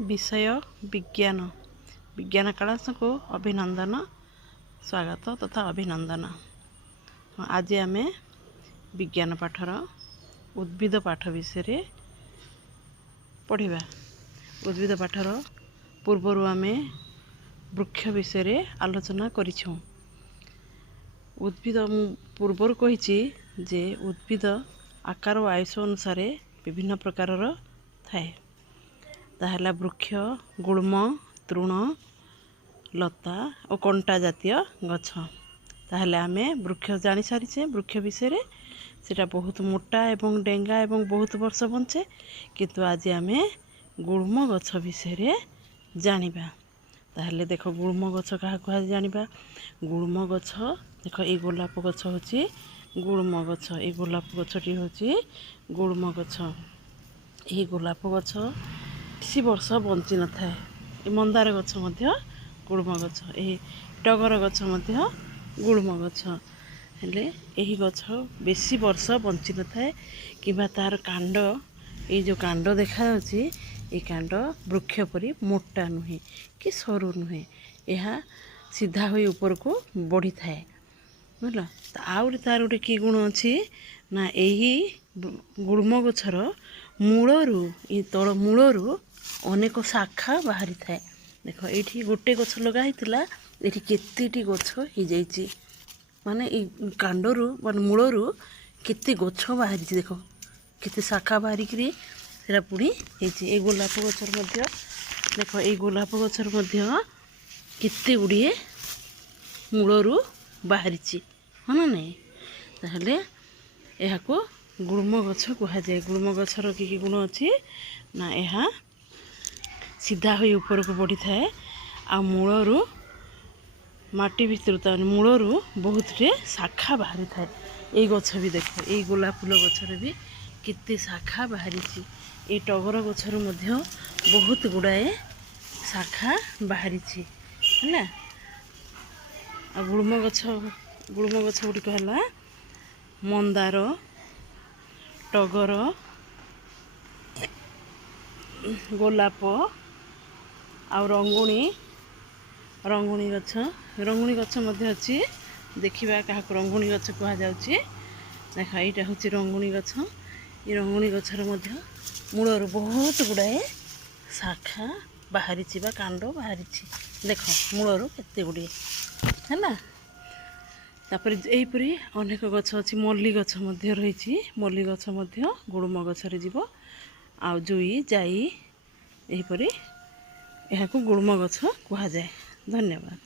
विषय विज्ञान विज्ञान क्लास को अभिनंदन स्वागत तथा अभिनंदन। आज आम विज्ञान पाठर उद्भिद पाठ विषय पढ़ा। उद्भिद पाठर पूर्वर आम वृक्ष विषय आलोचना करिछुं। उद्भिद पूर्वर कही जे उद्भिद आकार और आयुष अनुसार विभिन्न प्रकारर थाए। ताहला वृक्ष, गुल्म, तृण, लता और कंटा जातीय गछ। ताहले आमे वृक्ष जानी सारिछे। वृक्ष विषय सेटा बहुत मोटा एवं डेंगा एवं बहुत वर्ष बंचे, किंतु आज आमे गुल्म गछ विषय जानिबा। ताहले देखो गुल्म गछ क्या कह जानिबा। गुल्म गछ देखो ये गोलाप गछ होची गुल्म गछ। ये गोलाप गछटी होची गुल्म गछ। ये गोलाप गछ बेसी वर्ष बंची न थाए। ये मंदार गछ मध्य गुल्म गछ। ये टगर गछ मध्य गुल्म गछ। हेले यही गछ बेसी वर्ष बंची न थाए किबा तार कांड ये जो कांड देखा जाउची ये कांड वृक्ष परी मोटा नुहे कि सरू नुहे। यह सीधा होई ऊपर को बढ़ी थाए बुझल। आउरी तार गोटे कि गुण अच्छी ना यही गुल्म गछर मूलरू ये तल मूलरू अनेक शाखा बाहरी थाए। देख ये गोटे गछ लगा होता ये केतेटी गछ हो जाइए माने कांडरू मान मूलरू केते गछ बाहरी। देख केते शाखा बाहरिक पुणी ये गोलाप गछर मध्य देख ये गोलाप गछर मध्य केते गुड़िए मूलरू बाहरी हाँ ना नहीं। ताहले यह गुल्म गछ कह जाए। गुल्म गछर कि गुण अच्छी ना यह सीधा हो ऊपर को बढ़ी थाए आ मूलरू माटी भीतर मूलरू बहुत शाखा बाहरी थाए। ये गछ भी देख ये गोलाप फूल गछर भी केते शाखा बाहरी। ये टगर गछर मध्य बहुत गुड़ाए शाखा बाहरी है। आ गुल्म गछ गुड़िक है मंदार, टगर, गोलाप आ रंगुणी गछ मध्य अच्छी। देखा क्या रंगुणी गछ कह जाउची। देख यहाँ हूँ रंगुणी गछ। ये रंगुणी गछर मध्य मूलर बहुत गुड़ाए शाखा बाहरी कांड बाहरी। देख मूलर केते गुड़िए है। तापर यहीपरी अनेक गछ अच्छी। मल्ली गछ मध्य रही। मल्ली गछ मध्य गुल्म गछरे जीव आ जुई जाई यहीपरी यहाँ गुल्म गछ कह जाए। धन्यवाद।